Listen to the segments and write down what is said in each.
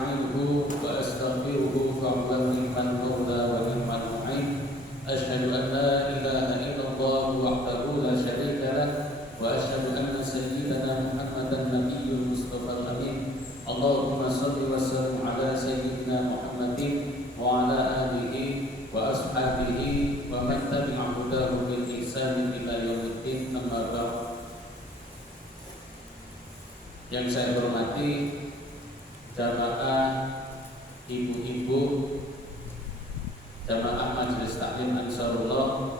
أستعينه وأستغفره فهو نعم المولى ونعم المعين. أشهد أن لا إله إلا الله وحده لا شريك له وأشهد أن سيدنا محمدا نبي المصطفى الأمين. اللهم صل وسلم على سيدنا محمد وعلى آله وأصحابه ومن تبع هداه بالإحسان إلى يوم الدين. أما بعد. Yang saya hormati jamaah ibu-ibu, jamaah Majelis Taklim Ansarullah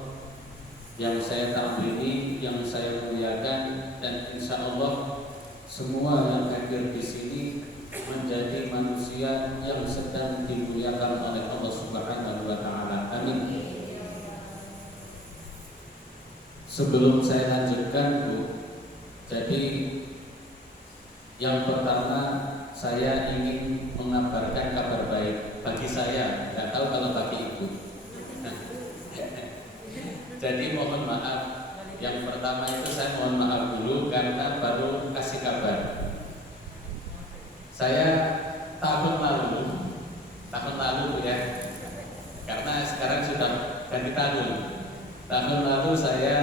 yang saya tampili, yang saya muliakan, dan insya Allah semua yang hadir di sini menjadi manusia yang sedang dimuliakan oleh Allah Subhanahu wa Ta'ala. Amin. Sebelum saya lanjutkan, Bu, jadi yang pertama saya ingin mengabarkan kabar baik bagi saya, nggak tahu kalau bagi ibu. Jadi mohon maaf. Yang pertama itu saya mohon maaf dulu karena baru kasih kabar. Saya tahun lalu ya, karena sekarang sudah ganti tahun. Tahun lalu saya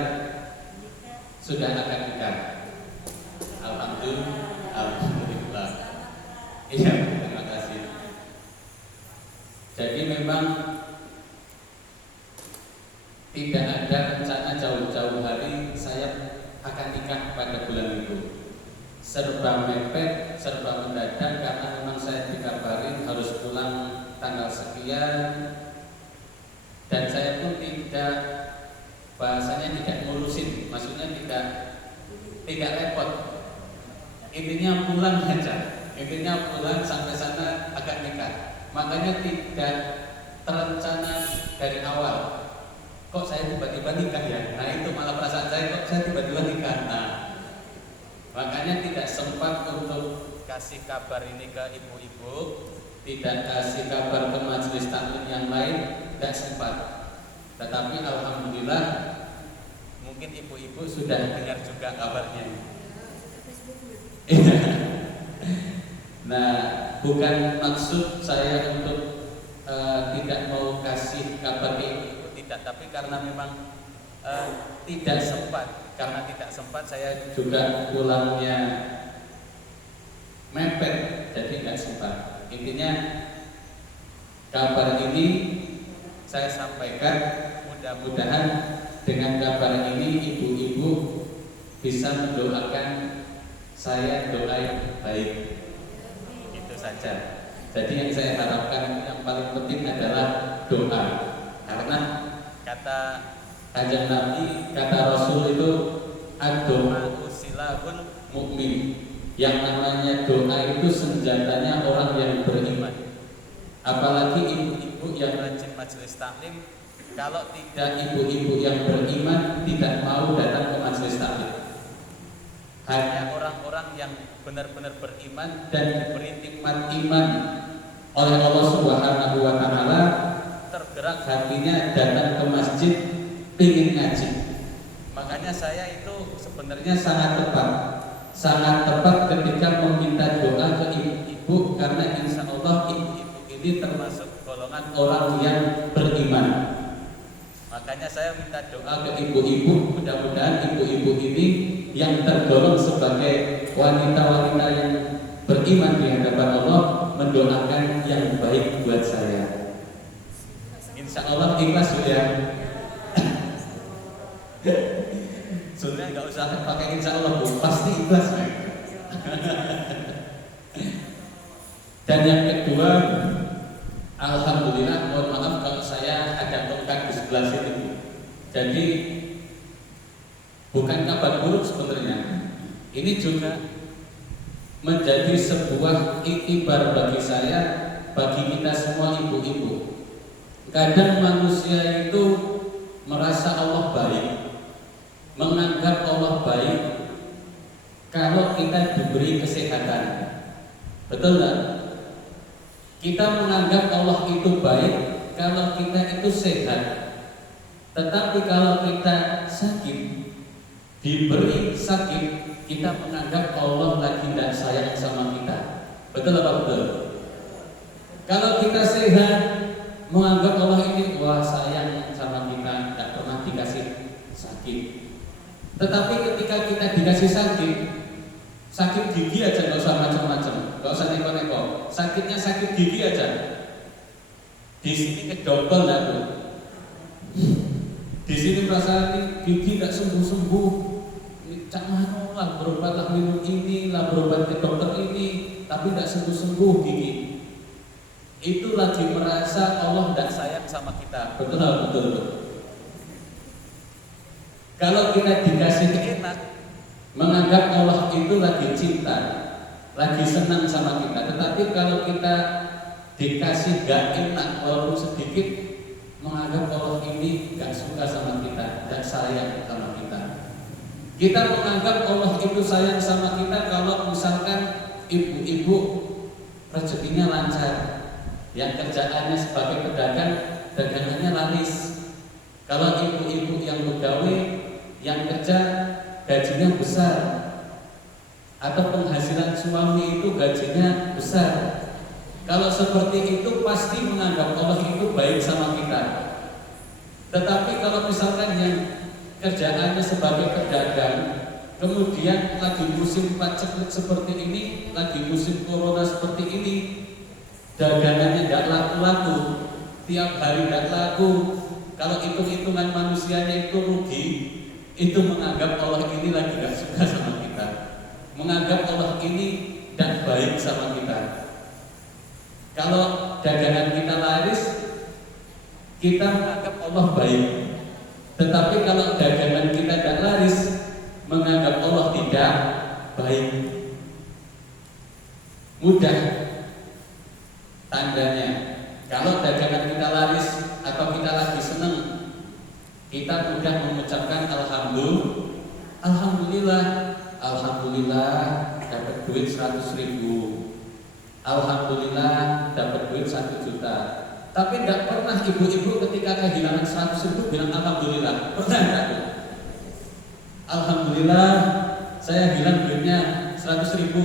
sudah akan nikah. Alhamdulillah. Iya, terima kasih. Jadi memang tidak ada rencana jauh-jauh hari saya akan nikah pada bulan itu. Serba mepet, serba mendadak karena memang saya dikabarin harus pulang tanggal sekian, dan saya pun tidak, bahasanya tidak ngurusin, maksudnya tidak repot. Intinya pulang saja, intinya pulang sampai sana akan nikah. Makanya tidak terencana dari awal. Kok saya tiba-tiba nikah ya? Nah itu malah perasaan saya, kok saya tiba-tiba nikah. Nah, makanya tidak sempat untuk kasih kabar ini ke ibu-ibu, tidak kasih kabar ke majelis taklim yang lain, tidak sempat. Tetapi alhamdulillah mungkin ibu-ibu sudah dengar juga kabarnya. Nah, bukan maksud saya untuk tidak mau kasih kabar ke ibu-ibu, tidak, tapi karena memang tidak sempat. Karena tidak sempat, saya juga pulangnya mepet, jadi nggak sempat. Intinya kabar ini saya sampaikan, mudah-mudahan dengan kabar ini ibu-ibu bisa mendoakan saya doa yang baik. Itu saja. Jadi yang saya harapkan yang paling penting adalah doa. Karena kata Kanjeng Nabi, kata Rasul itu ad-doa usilahun mukmin. Yang namanya doa itu senjatanya orang yang beriman. Apalagi ibu-ibu yang rajin majelis taklim, kalau tidak ibu-ibu yang beriman tidak mau datang ke majelis taklim. Hanya orang-orang yang benar-benar beriman dan diberi nikmat iman oleh Allah Subhanahu wa Ta'ala, tergerak hatinya datang ke masjid ingin ngaji. Makanya saya itu sebenarnya sangat tepat ketika meminta doa ke ibu-ibu, karena insya Allah ibu-ibu ini termasuk golongan orang yang beriman. Makanya saya minta doa ke ibu-ibu, mudah-mudahan ibu-ibu ini yang tergolong sebagai wanita-wanita yang beriman di hadapan Allah mendoakan yang baik buat saya. Insya Allah ikhlas ya. Sebenarnya nggak usah pakai insya Allah, Bu, pasti ikhlas. Dan yang kedua, alhamdulillah, mohon maaf kalau saya ada tongkat di sebelah sini, Bu. Jadi bukan kabar buruk sebenarnya. Ini juga menjadi sebuah iktibar bagi saya, bagi kita semua ibu-ibu. Kadang manusia itu merasa Allah baik, menganggap Allah baik kalau kita diberi kesehatan. Betul tak? Kita menganggap Allah itu baik kalau kita itu sehat. Tetapi kalau kita sakit, diberi sakit, kita menganggap Allah lagi tidak sayang sama kita. Betul apa betul? Kalau kita sehat, menganggap Allah ini wah sayang sama kita, tidak pernah dikasih sakit. Tetapi ketika kita dikasih sakit gigi aja, nggak usah macam-macam, nggak usah neko-neko. Sakitnya sakit gigi aja. Di sini ke dokter nggak tuh? Di sini perasaan ini gigi nggak sembuh-sembuh. Cak mano lah, berobatlah minum ini lah, berobat ke dokter ini, tapi nggak sembuh-sembuh gigi. Itu lagi merasa Allah tidak sayang sama kita. Betul. Kalau kita dikasih enak, menganggap Allah itu lagi cinta, lagi senang sama kita. Tetapi kalau kita dikasih gak enak walaupun sedikit, menganggap Allah ini gak suka sama kita, gak sayang sama kita. Kita menganggap Allah itu sayang sama kita kalau misalkan ibu-ibu rezekinya lancar, yang kerjaannya sebagai pedagang, dagangannya laris. Kalau ibu-ibu yang pegawai, yang kerja gajinya besar, atau penghasilan suami itu gajinya besar. Kalau seperti itu pasti menganggap Allah itu baik sama kita. Tetapi kalau misalkan yang kerjaannya sebagai pedagang, kemudian lagi musim paceklik seperti ini, lagi musim corona seperti ini, dagangannya tidak laku-laku, tiap hari tidak laku. Kalau hitung-hitungan manusianya itu rugi, itu menganggap Allah ini lagi gak suka sama kita, menganggap Allah ini tidak baik sama kita. Kalau dagangan kita laris, kita menganggap Allah baik. Tetapi kalau dagangan kita tidak laris, menganggap Allah tidak baik. Mudah tandanya, kalau dagangan kita laris atau kita lagi senang, kita mudah mengucapkan Alhamdulillah dapat duit 100.000, Alhamdulillah dapat duit 1 juta. Tapi tidak pernah ibu-ibu ketika kehilangan 100.000 bilang Alhamdulillah. Pernah tidak? Alhamdulillah saya hilang duitnya 100.000.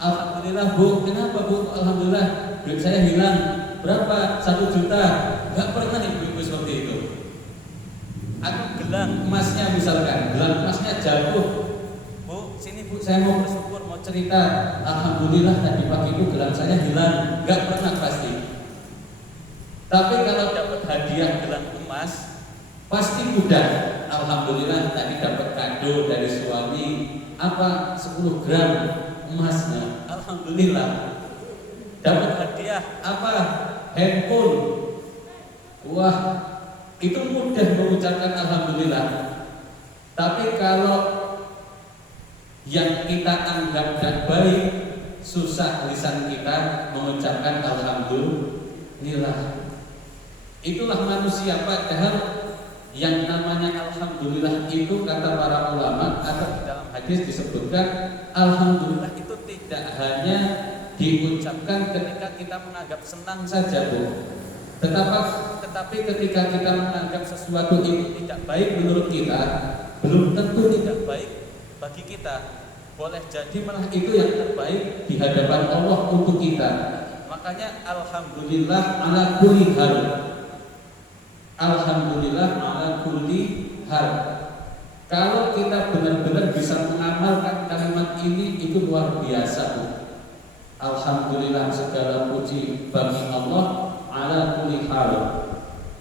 Alhamdulillah Bu, kenapa Bu? Alhamdulillah duit saya hilang. Berapa? 1 juta. Gak pernah ibu-ibu seperti itu. Atau gelang emasnya misalkan, gelang emasnya jatuh. Bu, sini Bu, saya mau bersyukur, mau cerita. Alhamdulillah tadi pagi itu gelang saya hilang. Gak pernah pasti. Tapi kalau dapat hadiah gelang emas, pasti mudah. Alhamdulillah tadi dapat kado dari suami, apa 10 gram emasnya. Alhamdulillah. Dapat hadiah apa? Handphone. Wah, itu mudah mengucapkan Alhamdulillah. Tapi kalau yang kita anggap tidak baik, susah lisan kita mengucapkan Alhamdulillah. Itulah manusia, padahal yang namanya Alhamdulillah itu kata para ulama atau di dalam hadis disebutkan Alhamdulillah itu tidak hanya diucapkan ketika kita menganggap senang saja Bu, tetapi ketika kita menganggap sesuatu itu tidak baik menurut kita, belum tentu tidak baik bagi kita. Boleh jadi malah itu yang terbaik di hadapan Allah untuk kita. Makanya Alhamdulillah ala kulli hal. Alhamdulillah ala kulli hal. Kalau kita benar-benar bisa mengamalkan kalimat ini, itu luar biasa Bu. Alhamdulillah segala puji bagi Allah ala kulli hal.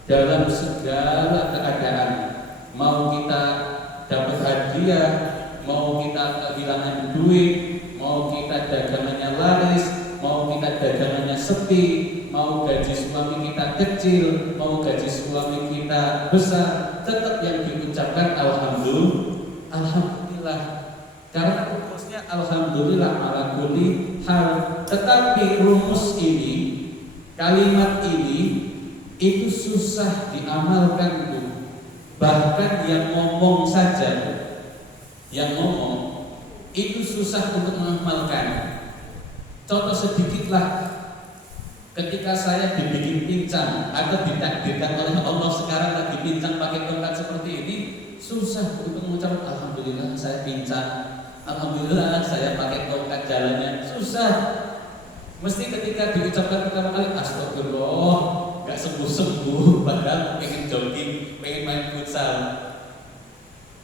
Dalam segala keadaan, mau kita dapat hadiah, mau kita kehilangan duit, mau kita dagangannya laris, mau kita dagangannya sepi, mau gaji suami kita kecil, mau gaji suami kita besar, tetap yang diucapkan Alhamdulillah. Karena rumusnya Alhamdulillah ala kulli hal. Tetapi rumus ini, kalimat ini, itu susah diamalkan Bu. Bahkan yang ngomong saja, yang ngomong itu susah untuk mengamalkan. Contoh sedikitlah. Ketika saya dibikin pincang atau ditakdirkan oleh Allah sekarang lagi pincang pakai tongkat seperti ini, susah untuk mengucapkan Alhamdulillah saya pincang, Alhamdulillah saya pakai tongkat jalannya, susah. Mesti ketika diucapkan pertama kali astagfirullah, nggak sembuh-sembuh, padahal pengen jogging, pengen main futsal.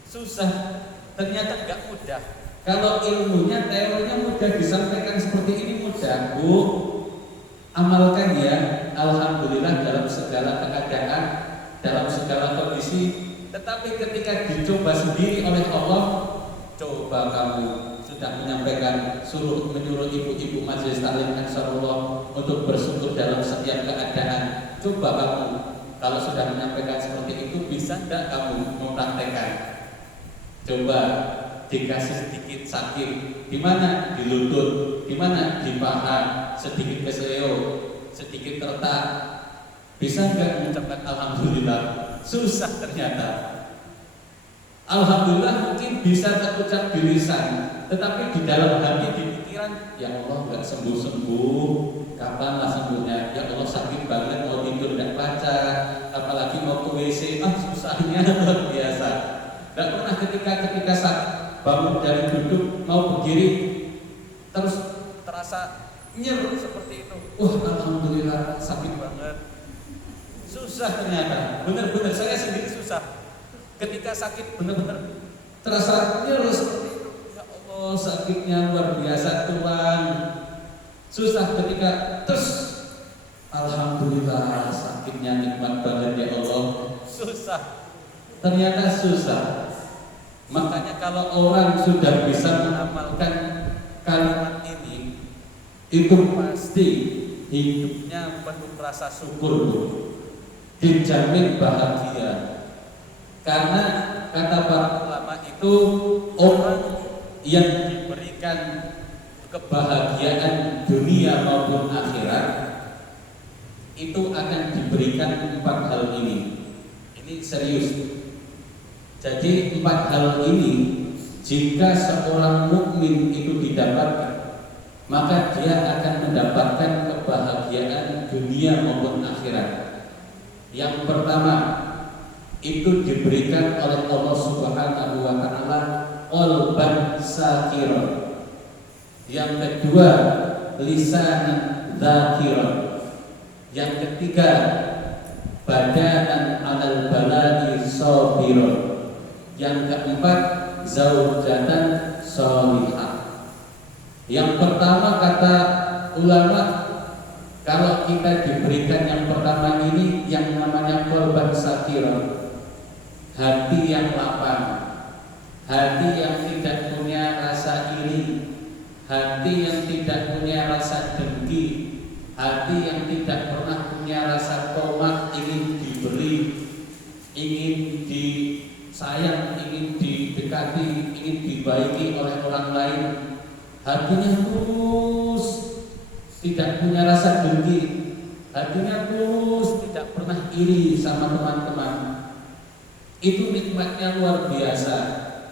Susah, ternyata nggak mudah. Kalau ilmunya, teorinya mudah, disampaikan seperti ini mudah, Bu. Amalkan ya, alhamdulillah dalam segala keadaan, dalam segala kondisi. Tetapi ketika dicoba sendiri oleh Allah, coba kamu sudah menyampaikan, menyuruh ibu-ibu majelis taklim Ansarullah untuk bersyukur dalam setiap keadaan. Coba kamu kalau sudah menyampaikan seperti itu, bisa tidak kamu mempraktekkan? Coba dikasih sedikit sakit, di mana? Di lutut, di mana? Di paha, sedikit kesleo, sedikit retak. Bisa nggak mengucapkan alhamdulillah? Susah ternyata. Alhamdulillah mungkin bisa terucap di lisan, tetapi di dalam hati, di pikiran, ya Allah nggak sembuh-sembuh, kapanlah sembuhnya? Ya Allah sakit banget, mau tidur nggak baca, apalagi mau ke WC, susahnya luar biasa. Nggak pernah ketika sakit, bangun dari duduk mau berdiri, terus terasa nyer seperti itu. Alhamdulillah sakit banget. Susah ternyata, benar-benar saya sendiri susah. Ketika sakit benar-benar terasa nyerus seperti itu. Ya Allah sakitnya luar biasa Tuhan. Susah ketika terus alhamdulillah sakitnya nikmat banget ya Allah. Susah. Ternyata susah. Makanya kalau orang sudah bisa mengamalkan kalimat ini, itu pasti hidupnya penuh rasa syukur, dijamin bahagia. Karena kata para ulama itu, orang yang diberikan kebahagiaan dunia maupun akhirat itu akan diberikan 4 hal ini. Ini serius. Jadi 4 hal ini jika seorang mukmin itu didapatkan, maka dia akan mendapatkan kebahagiaan dunia maupun akhirat. Yang pertama, itu diberikan oleh Allah Subhanahu wa taala qalban sakiran. Yang kedua, lisanan dzakiran. Yang ketiga, badanan 'alal bala'i sabiran. Yang keempat, zaujatan sholihah. Yang pertama kata ulama, kalau kita diberikan yang pertama ini yang namanya qalban sakiran, hati yang lapang, hati yang tidak punya rasa iri, hati yang tidak punya rasa dengki, hati yang tidak pernah punya rasa tomak, ingin diberi, ingin disayang, ingin didekati, ingin dibaiki oleh orang lain. Hatinya tulus, tidak punya rasa dengki, hatinya tulus, tidak pernah iri sama teman-teman. Itu nikmatnya luar biasa.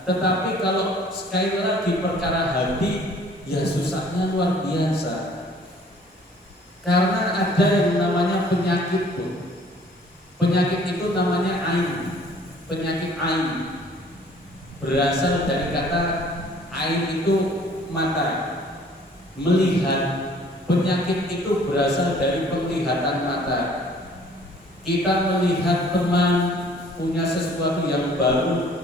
Tetapi kalau sekali lagi perkara hati, ya susahnya luar biasa. Karena ada yang namanya penyakit tuh. Penyakit itu namanya ain. Penyakit ain berasal dari kata ain itu mata, melihat. Penyakit itu berasal dari penglihatan mata. Kita melihat teman punya sesuatu yang baru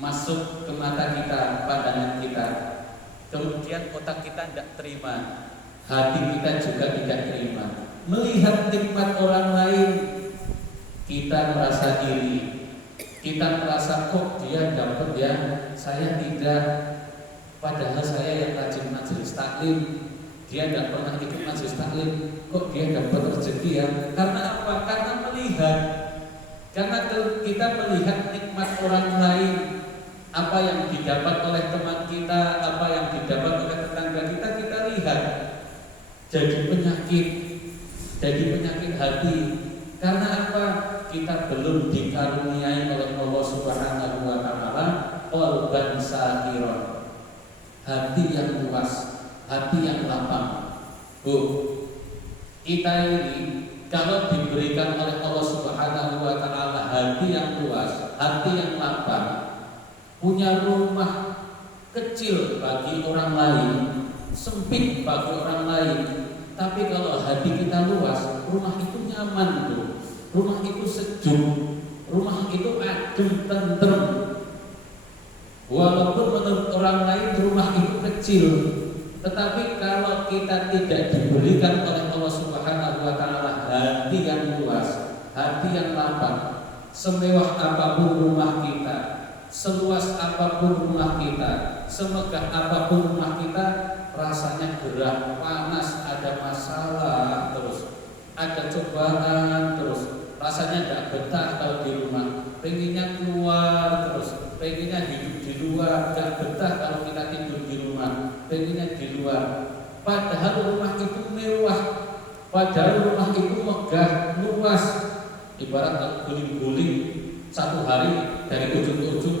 masuk ke mata kita, pandangan kita, kemudian otak kita tidak terima, hati kita juga tidak terima. Melihat nikmat orang lain, kita merasa iri, kita merasa kok dia dapat ya, saya tidak. Padahal saya yang rajin majelis taklim, dia tidak pernah ikut majelis taklim, kok dia dapat rezeki ya? Karena apa? Karena melihat. Karena kita melihat nikmat orang lain, apa yang didapat oleh teman kita, apa yang didapat oleh tetangga kita, kita lihat. Jadi penyakit hati. Karena apa? Kita belum dikaruniai oleh Allah Subhanahu wa taala qalban sakiran. Hati yang luas, hati yang lapang. Kita ini kalau diberikan oleh Allah Subhanahu wa taala hati yang luas, hati yang lapang, punya rumah kecil bagi orang lain, sempit bagi orang lain. Tapi kalau hati kita luas, rumah itu nyaman tuh. Rumah itu sejuk, rumah itu adem, tentrem. Walaupun menurut orang lain rumah itu kecil, tetapi kalau kita tidak diberikan oleh Allah Subhanahu wa taala hati yang luas, hati yang lapang, semewah apapun rumah kita, seluas apapun rumah kita, semegah apapun rumah kita, rasanya gerah, panas, ada masalah terus, ada cobaan terus, rasanya tidak betah kalau di rumah, pengennya keluar terus, pengennya hidup di luar, tidak betah kalau kita tidur di rumah, pengennya di luar. Padahal rumah itu mewah, padahal rumah itu megah, luas. Ibarat guling-guling satu hari dari ujung ke ujung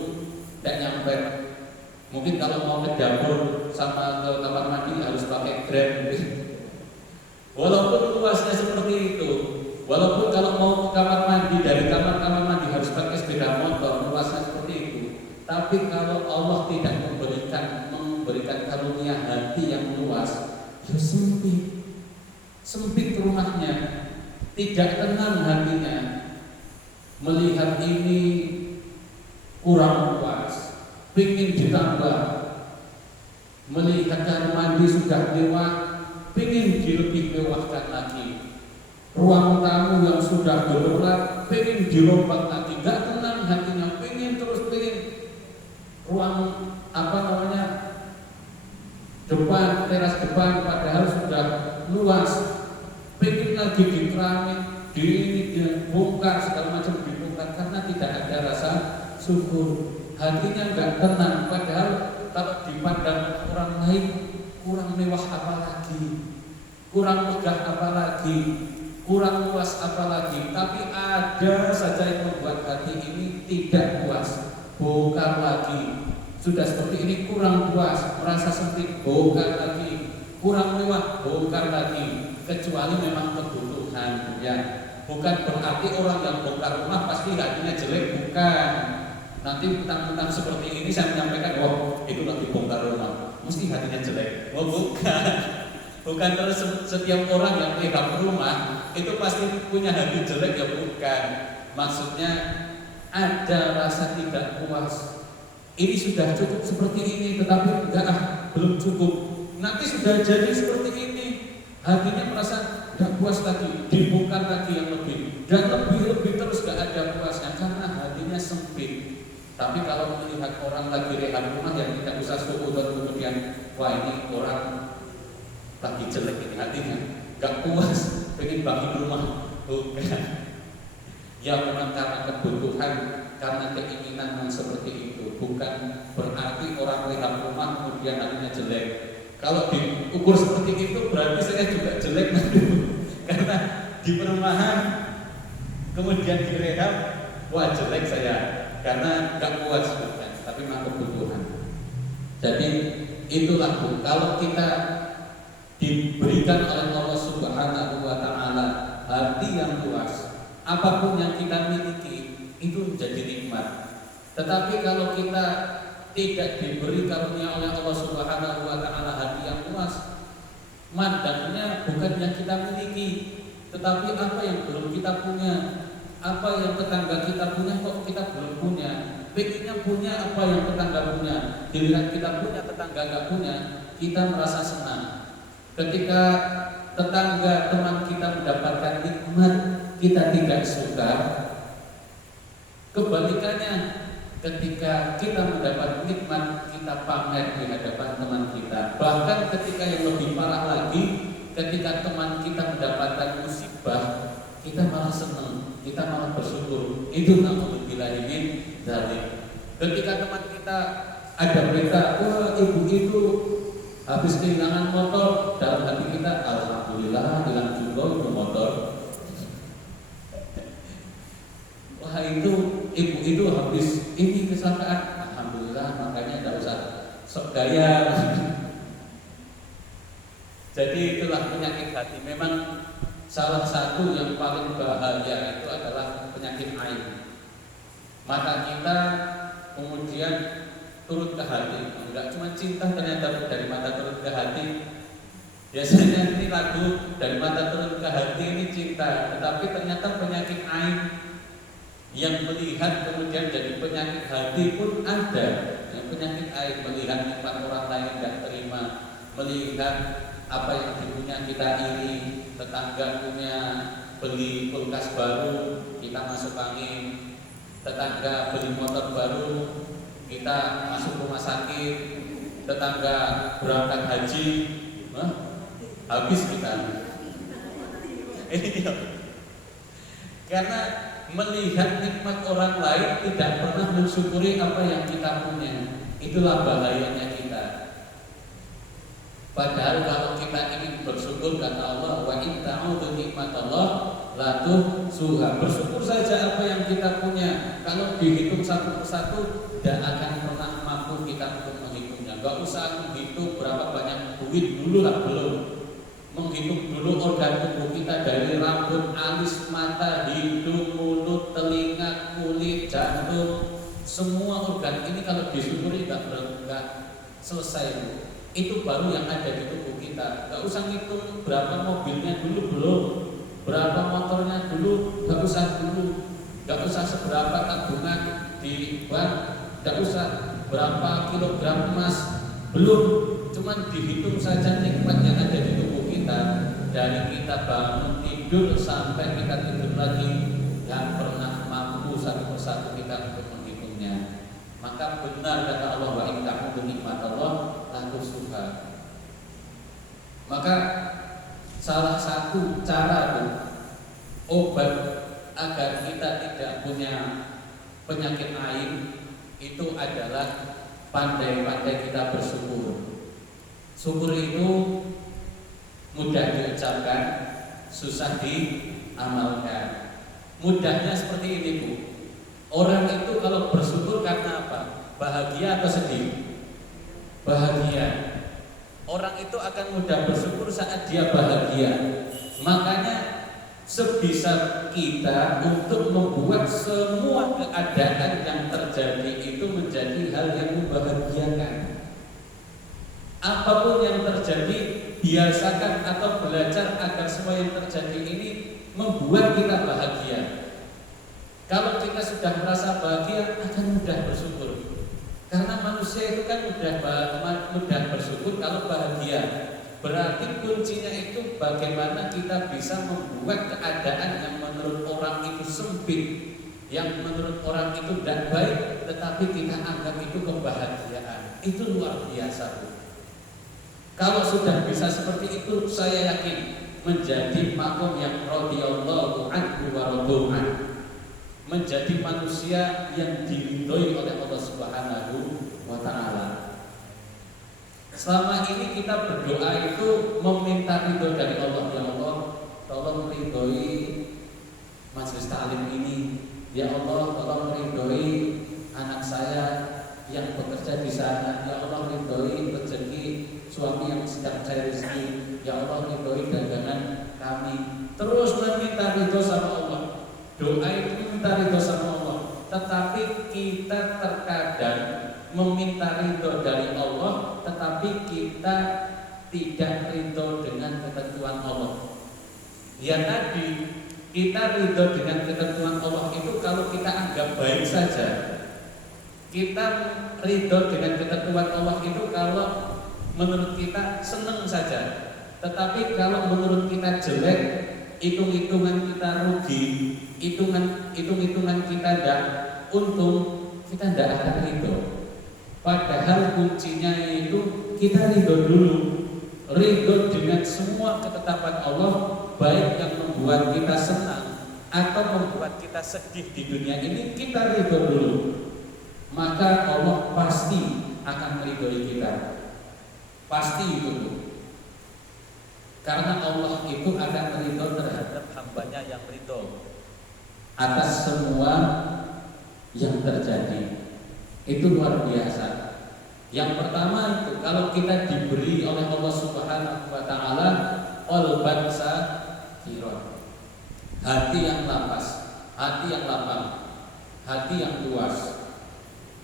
tidak nyampe. Mungkin kalau mau ke dapur sama ke kamar mandi harus pakai Grab. Walaupun luasnya seperti itu, walaupun kalau mau ke kamar mandi dari kamar mandi harus pakai sepeda motor, luasnya seperti itu. Tapi kalau Allah tidak memberikan karunia hati yang luas, ya sempit rumahnya, tidak tenang hatinya, melihat ini kurang puas, pingin ditambah, melihat kamar mandi sudah mewah, pingin dilebih mewahkan lagi, ruang tamu yang sudah gemerlap, pingin dirombak lagi, gak tenang hatinya, pingin ruang depan, teras depan padahal sudah luas, pengen lagi dikeramik, dibongkar, segala macam dibongkar karena tidak ada rasa syukur, hatinya nggak tenang. Padahal kalau dipandang orang lain kurang mewah apalagi, kurang megah apalagi, kurang luas apalagi, tapi ada saja yang membuat hati ini tidak puas, bongkar lagi. Sudah seperti ini kurang puas, merasa sempit, bongkar lagi, kurang mewah, bongkar lagi. Kecuali memang kebutuhan, ya. Bukan berarti orang yang bongkar rumah pasti hatinya jelek, bukan. Nanti tentang seperti ini saya menyampaikan, wah itu lagi bongkar rumah, mesti hatinya jelek. Oh bukan, bukan terus setiap orang yang pegang rumah itu pasti punya hati jelek, ya bukan. Maksudnya ada rasa tidak puas. Ini sudah cukup seperti ini, tetapi enggak, belum cukup. Nanti sudah jadi seperti ini, hatinya merasa tidak puas lagi, dibongkar lagi yang lebih, dan lebih terus gak ada puasnya karena hatinya sempit. Tapi kalau melihat orang lagi rehab rumah yang tidak usah suudon, kemudian wah ini orang lagi jelek ini hatinya, gak puas, pengen bangun rumah, bukan. Ya memang karena kebutuhan, karena keinginan yang seperti itu, bukan berarti orang rehab rumah kemudian hatinya jelek. Kalau diukur seperti itu berarti saya juga jelek nanti. Karena di perumahan kemudian direhab, wah jelek saya karena gak puas, bukan, tapi memang kebutuhan. Jadi itulah Bu, kalau kita diberikan oleh Allah Subhanahu wa taala hati yang luas, apapun yang kita miliki itu menjadi nikmat. Tetapi kalau kita tidak diberi karunia oleh Allah Subhanahu wa taala hati yang luas, mandatnya bukan yang kita miliki, tetapi apa yang belum kita punya, apa yang tetangga kita punya kok kita belum punya. Pengennya punya apa yang tetangga punya, dilihat kita punya, tetangga nggak punya, kita merasa senang. Ketika tetangga teman kita mendapatkan nikmat, kita tidak suka. Kebalikannya, ketika kita mendapat nikmat, kita pamer di hadapan teman kita. Bahkan ketika yang lebih parah lagi, ketika teman kita mendapatkan musibah, kita malah senang, kita malah bersyukur. Itu naudzubillahi min dzalik. Ketika teman kita ada berita, wah ibu itu habis kehilangan motor, dalam hati kita alhamdulillah hilang juga itu motor. Wah itu ibu itu habis ini kecelakaan, alhamdulillah, makanya tidak usah sok gaya. Jadi itulah penyakit hati. Memang salah satu yang paling bahaya itu adalah penyakit aib. Mata kita kemudian turun ke hati. Enggak cuma cinta ternyata dari mata turun ke hati. Biasanya ini lagu dari mata turun ke hati ini cinta, tetapi ternyata penyakit ain yang melihat kemudian jadi penyakit hati pun ada. Yang penyakit ain melihat nikmat orang lain tidak terima, melihat apa yang dipunya kita iri, tetangga punya beli kulkas baru kita masuk angin, tetangga beli motor baru kita masuk rumah sakit, tetangga berangkat haji habis kita. Karena melihat nikmat orang lain tidak pernah mensyukuri apa yang kita punya. Itulah bahayanya kita. Padahal kalau kita ingin bersyukur, kata Allah, wa in ta'udzu nikmatallah la tuhsuha. Bersyukur saja apa yang kita punya. Kalau dihitung satu persatu tidak akan pernah mampu kita untuk menghitungnya. Gak usah menghitung berapa banyak duit dulu lah, belum. Menghitung dulu organ tubuh kita dari rambut, alis, mata, hidung, mulut, telinga, kulit, jantung, semua organ ini kalau disyukuri nggak selesai. Itu baru yang ada di tubuh kita. Gak usah ngitung berapa mobilnya dulu, belum. Berapa motornya dulu, gak usah dulu. Gak usah seberapa tabungan di bank, gak usah berapa kilogram emas, belum. Cuman dihitung saja nikmat yang ada di tubuh kita. Dari kita bangun tidur sampai kita tidur lagi, yang pernah mampu satu persatu kita untuk menghitungnya. Maka benar kata Allah, wa in ta'udzu nikmatallah la tuhsuha. Maka salah satu cara obat agar kita tidak punya penyakit ain itu adalah pandai-pandai kita bersyukur. Syukur itu mudah diucapkan, susah diamalkan. Mudahnya seperti ini, Bu. Orang itu kalau bersyukur karena apa? Bahagia atau sedih? Bahagia. Orang itu akan mudah bersyukur saat dia bahagia. Makanya sebisa kita untuk membuat semua keadaan yang terjadi itu menjadi hal yang membahagiakan. Apapun yang terjadi, biasakan atau belajar agar semua yang terjadi ini membuat kita bahagia. Kalau kita sudah merasa bahagia, akan mudah bersyukur. Karena manusia itu kan mudah bersyukur kalau bahagia. Berarti kuncinya itu bagaimana kita bisa membuat keadaan yang menurut orang itu sempit, yang menurut orang itu tidak baik, tetapi kita anggap itu kebahagiaan. Itu luar biasa, Bu. Kalau sudah bisa seperti itu, saya yakin menjadi makom yang radhiyallahu anhu wa radu'an, menjadi manusia yang diridhoi oleh Allah Subhanahu wa taala. Selama ini kita berdoa itu meminta ridho dari Allah. Ya Allah, tolong ridhoi majelis taklim ini. Ya Allah, tolong ridhoi anak saya yang bekerja di sana. Ya Allah, ridhoi rezeki suami yang sedang cari rezeki. Ya Allah, ridhoi dagangan kami. Terus meminta ridho sama Allah. Doa itu minta ridho sama Allah. Tetapi kita terkadang meminta ridho dari Allah, tetapi kita tidak ridho dengan ketentuan Allah. Ya tadi, kita ridho dengan ketentuan Allah itu kalau kita anggap baik saja. Kita ridho dengan ketentuan Allah itu kalau menurut kita senang saja. Tetapi kalau menurut kita jelek, hitung-hitungan kita rugi, hitung-hitungan kita tidak untung, kita tidak akan ridho. Padahal kuncinya itu kita ridho dulu. Ridho dengan semua ketetapan Allah, baik yang membuat kita senang atau membuat kita sedih di dunia ini, kita ridho dulu. Maka Allah pasti akan meridhoi kita. Pasti itu. Karena Allah itu akan ridho terhadap hambanya yang ridho atas semua yang terjadi. Itu luar biasa. Yang pertama itu kalau kita diberi oleh Allah Subhanahu wa taala qalban sakiron, hati yang lapas, hati yang lapang, hati yang luas.